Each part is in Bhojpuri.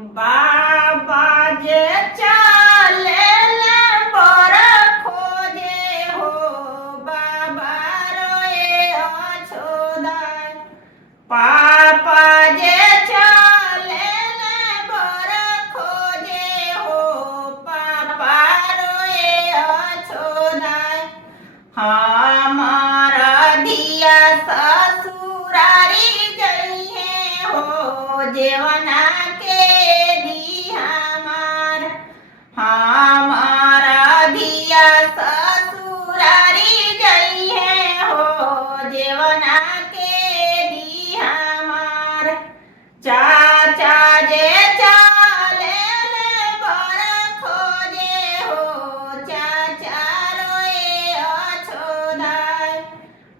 बाबा जे चालेले बर खोजे हो बाबा रोए अछोदाय। पापा जे चालेले बर खोजे हो पापा रोए अछोदाय। हमारा दिया ससुरारी गई है हो जेवना के दी हमार। हमारा दिया ससुरारी गई है हो जेवना के दी हमार। चाचा जे चालेले बर खोजे हो चाचा रोए अछोदाय।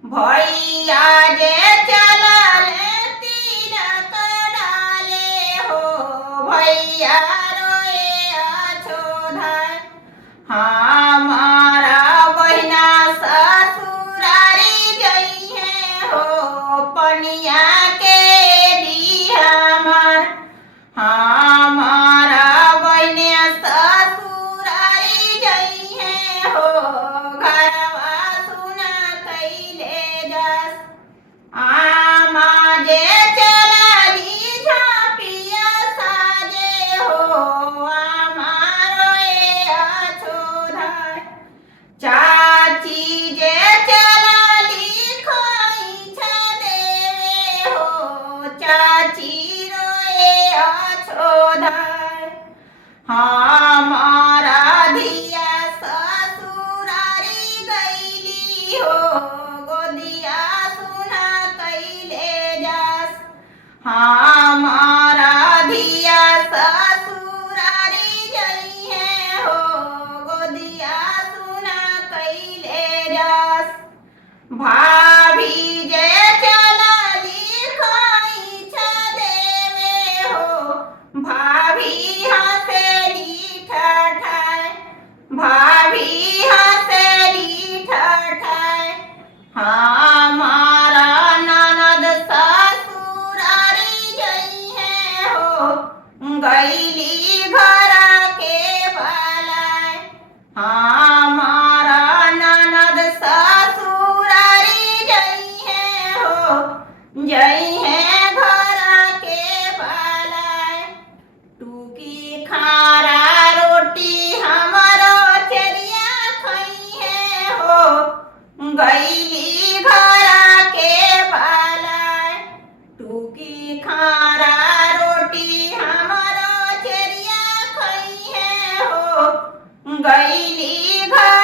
भैया जे चलले तिलक डाले हो भैया रोए अछोदाय। हमारा बहिना ससुरारी गई है हो पनिया के दी हमार। हमारा बहिनिया ससुरारी गई है हो घरवा सुना कैले जास। आमा जे चलली झापिया साजे हो आमा रोए अछोदाय। चाची जे चलली खोइछा देवे हो चाची रोए अछोदाय। हमारा धिया ससुरारी गईली हो गोदिया सुना कैले जास। हमारा धिया ससुरारी गई है हो गोदिया सुना कैले जास। भाभी जे चलली खोइछा देवे हो भाभी हंसेली ठठाय। भाभी हंसेली ठठाय। हमारा ननद ससुरारी गई है हो गईली घर के बालाय। हमारा ननद ससुरारी गई है हो जई है घर के बालाय। टूकी खारा रोटी हमारो चरिया खई है हो गईली घर के बालाय। टूकी खारा रोटी हमारो चरिया खई है हो गईली घर